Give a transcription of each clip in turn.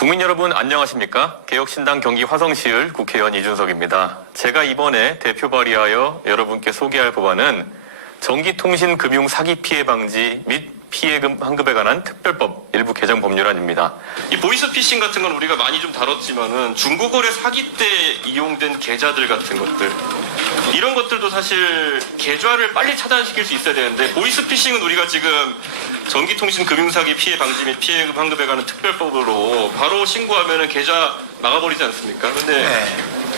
국민 여러분 안녕하십니까? 개혁신당 경기 화성시을 국회의원 이준석입니다. 제가 이번에 대표 발의하여 여러분께 소개할 법안은 전기통신금융 사기 피해 방지 및 피해금 환급에 관한 특별법 일부 개정 법률안입니다. 이 보이스피싱 같은 건 우리가 많이 좀 다뤘지만은 중고거래 사기 때 이용된 계좌들 같은 것들 이런 것들도 사실 계좌를 빨리 차단시킬 수 있어야 되는데 보이스피싱은 우리가 지금 전기통신금융사기 피해 방지 및 피해금 환급에 관한 특별법으로 바로 신고하면은 계좌 막아버리지 않습니까? 근데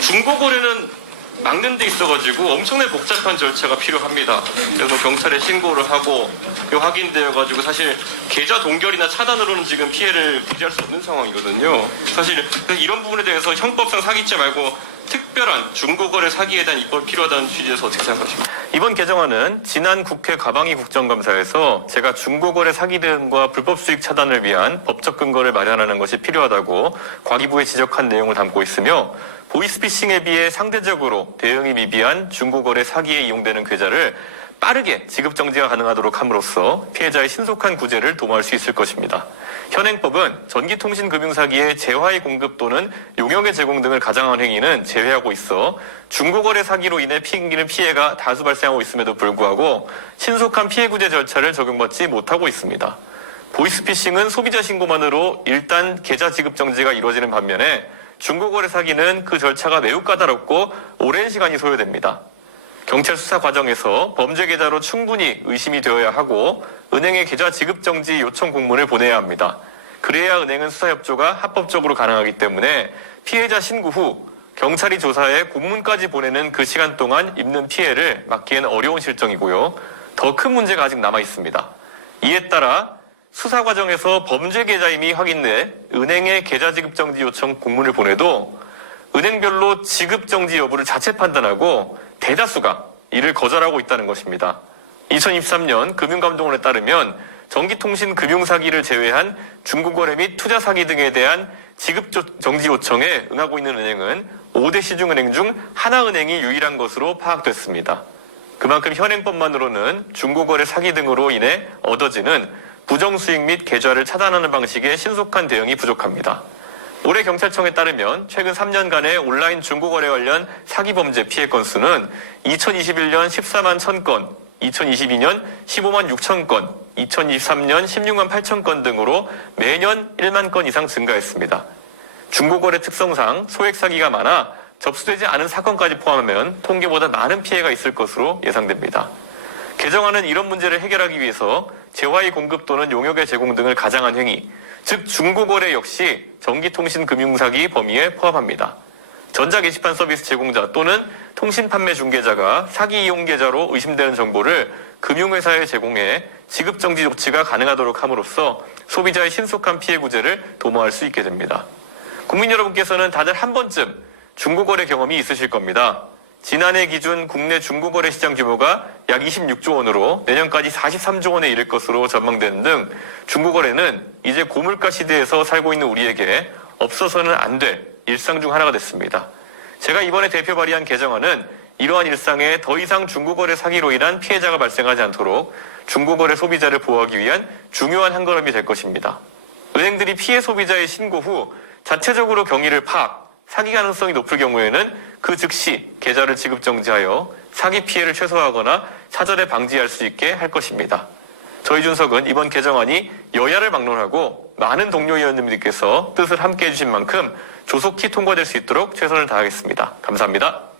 중고거래는 막는 데 있어가지고 엄청나게 복잡한 절차가 필요합니다. 그래서 경찰에 신고를 하고 확인되어가지고 사실 계좌 동결이나 차단으로는 지금 피해를 구제할 수 없는 상황이거든요. 사실 이런 부분에 대해서 형법상 사기죄 말고 특별한 중고거래 사기에 대한 입법이 필요하다는 취지에서 어떻게 생각하십니까? 이번 개정안은 지난 국회 가방위 국정감사에서 제가 중고거래 사기 등과 불법 수익 차단을 위한 법적 근거를 마련하는 것이 필요하다고 과기부에 지적한 내용을 담고 있으며 보이스피싱에 비해 상대적으로 대응이 미비한 중고거래 사기에 이용되는 계좌를 빠르게 지급정지가 가능하도록 함으로써 피해자의 신속한 구제를 도모할 수 있을 것입니다. 현행법은 전기통신금융사기의 재화의 공급 또는 용역의 제공 등을 가장한 행위는 제외하고 있어 중고거래 사기로 인해 생기는 피해가 다수 발생하고 있음에도 불구하고 신속한 피해 구제 절차를 적용받지 못하고 있습니다. 보이스피싱은 소비자 신고만으로 일단 계좌 지급 정지가 이루어지는 반면에 중고거래 사기는 그 절차가 매우 까다롭고 오랜 시간이 소요됩니다. 경찰 수사 과정에서 범죄 계좌로 충분히 의심이 되어야 하고 은행에 계좌 지급 정지 요청 공문을 보내야 합니다. 그래야 은행은 수사 협조가 합법적으로 가능하기 때문에 피해자 신고 후 경찰이 조사해 공문까지 보내는 그 시간 동안 입는 피해를 막기에는 어려운 실정이고요. 더 큰 문제가 아직 남아 있습니다. 이에 따라 수사 과정에서 범죄 계좌임이 확인돼 은행에 계좌 지급 정지 요청 공문을 보내도 은행별로 지급 정지 여부를 자체 판단하고 대다수가 이를 거절하고 있다는 것입니다. 2023년 금융감독원에 따르면 전기통신금융사기를 제외한 중고거래 및 투자사기 등에 대한 지급 정지 요청에 응하고 있는 은행은 5대 시중은행 중 하나은행이 유일한 것으로 파악됐습니다. 그만큼 현행법만으로는 중고거래 사기 등으로 인해 얻어지는 부정수익 및 계좌를 차단하는 방식의 신속한 대응이 부족합니다. 올해 경찰청에 따르면 최근 3년간의 온라인 중고거래 관련 사기 범죄 피해 건수는 2021년 14만 1000건, 2022년 15만 6천 건, 2023년 16만 8천 건 등으로 매년 1만 건 이상 증가했습니다. 중고거래 특성상 소액 사기가 많아 접수되지 않은 사건까지 포함하면 통계보다 많은 피해가 있을 것으로 예상됩니다. 개정안은 이런 문제를 해결하기 위해서 재화의 공급 또는 용역의 제공 등을 가장한 행위, 즉 중고거래 역시 전기통신금융사기 범위에 포함합니다. 전자게시판 서비스 제공자 또는 통신판매 중개자가 사기 이용 계좌로 의심되는 정보를 금융회사에 제공해 지급정지 조치가 가능하도록 함으로써 소비자의 신속한 피해 구제를 도모할 수 있게 됩니다. 국민 여러분께서는 다들 한 번쯤 중고거래 경험이 있으실 겁니다. 지난해 기준 국내 중고거래 시장 규모가 약 26조 원으로 내년까지 43조 원에 이를 것으로 전망되는 등 중고거래는 이제 고물가 시대에서 살고 있는 우리에게 없어서는 안 될 일상 중 하나가 됐습니다. 제가 이번에 대표 발의한 개정안은 이러한 일상에 더 이상 중고거래 사기로 인한 피해자가 발생하지 않도록 중고거래 소비자를 보호하기 위한 중요한 한 걸음이 될 것입니다. 은행들이 피해 소비자의 신고 후 자체적으로 경위를 파악, 사기 가능성이 높을 경우에는 그 즉시 계좌를 지급 정지하여 사기 피해를 최소화하거나 사전에 방지할 수 있게 할 것입니다. 저 이준석은 이번 개정안이 여야를 막론하고 많은 동료 의원님들께서 뜻을 함께 해주신 만큼 조속히 통과될 수 있도록 최선을 다하겠습니다. 감사합니다.